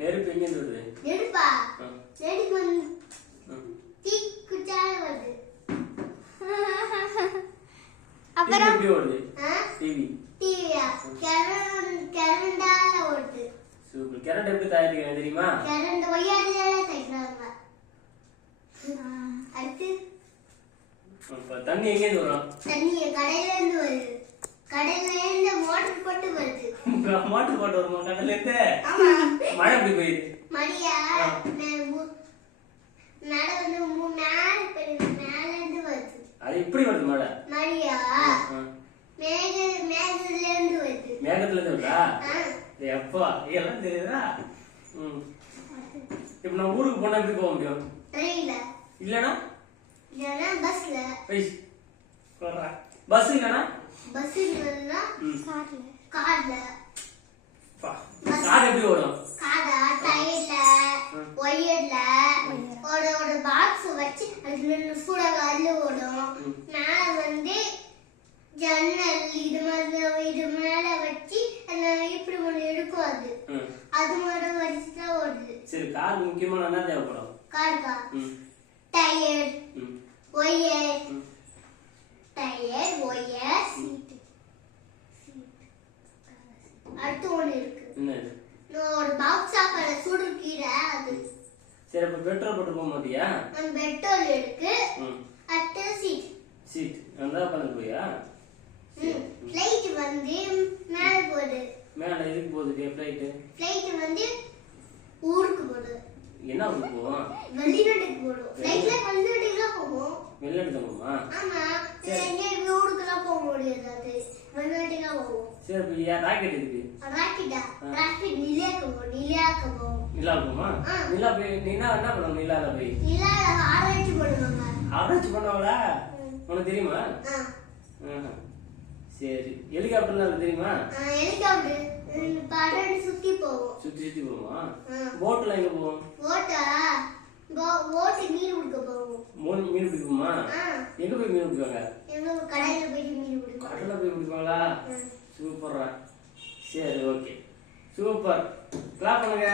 நெருப்பு எங்க இருந்து வருது? நெருப்பா? நெருப்பு தீ குச்சால வருது. அப்புறம் எப்படி ஓடுது? டிவி. டிவியா? கரண்டால ஓடுது. சூப்பர். கரண்ட் எப்படி தயாரிக்கிறாங்க தெரியுமா? கரண்ட் ஒயர்ல தயாரிக்கிறாங்க. அடுத்து தண்ணி எங்க இருந்து வரும்? தண்ணி கடையில இருந்து வருது. கடையில இருந்து மோட்டர் போட்டு வருது. மோட்டர் போட்டு வருமா கடல்ல இருந்து? ஆமா. மழை எப்படி பெய்யுது? மழையா? மேல வந்து மேல இருந்து வருது. அது எப்படி வருது மழை? மழையா? மேகத்துல இருந்து வருது. மேகத்துல இருந்து வருதா? எப்பா இதெல்லாம் தெரியுதா? இப்ப நான் ஊருக்கு போனா எப்படி போக முடியும்? ட்ரெயின்ல. இல்லனா? இல்லனா பஸ்ல. பஸ் இல்லனா? பஸ் இல்லனா கார்ல. கார்ல. கார் எப்படி ஓடும்? காரா டயர்ல ஒயர்ல ஒரு பாக்ஸ் வச்சு அதுல சூடா கார்ல ஓடும். மேல வந்து ஜன்னல் இது மேல வச்சு இப்படி ஒண்ணு எடுக்கும். அது மாதிரி வச்சுதான் ஓடுது. சரி காருக்கு முக்கியமான என்ன தேவைப்படும்? காருக்கா டயர் ஒயர் சீட். அடுத்து ஒண்ணு இருக்கு. என்னது? ஒரு பாக்ஸ் ஆஃபர சுடு கீரை அது. சரி அப்ப பெட்ரோல் போட்டு போக மாட்டியா? பெட்ரோல் இருக்கு. அடுத்து சீட் நல்லா உட்காந்து போயா? ஃளைட் வந்து மேல போகுது. மேல எதுக்கு போகுது ஃளைட்? ஃளைட் வந்து ஊருக்கு போகுது. என்ன ஊருக்கு போகும்? வெளிநாட்டுக்கு போகும். ஃளைட்ல வெளிநாட்டுக்கு போகும். வெளிநாட்டுக்கு போகுமா? ஆமா. எங்க ஊருக்குலாம் போக முடியாது. அது வெளிநாட்டுக்கு போகும். சரி இப்ப ராக்கெட் இருக்கு. ராக்கெட் நிலாக்கு போகும். நிலா போகுமா? நிலா போய் என்ன பண்ணுவோம்? நிலால போய் ஆராய்ச்சி பண்ணுவாங்க. ஆராய்ச்சி பண்ணுவாங்களா? உனக்கு தெரியுமா? சரி ஹெலிகாப்டர்ல தெரியுமா? ஹெலிகாப்டர் பறந்து சுத்தி போகுமா? போட்ல எங்க போகும்? போட் மீன் பிடிக்க போகும். மீன் பிடிக்குமா? எங்க போய் மீன் பிடிப்பாங்க? கடையில போய் மீன் பிடிப்பாங்க. கடல்ல போய் பிடிப்பாங்களா? சூப்பர்ரா. சரி ஓகே சூப்பர். கிளாப் பண்ணுங்க.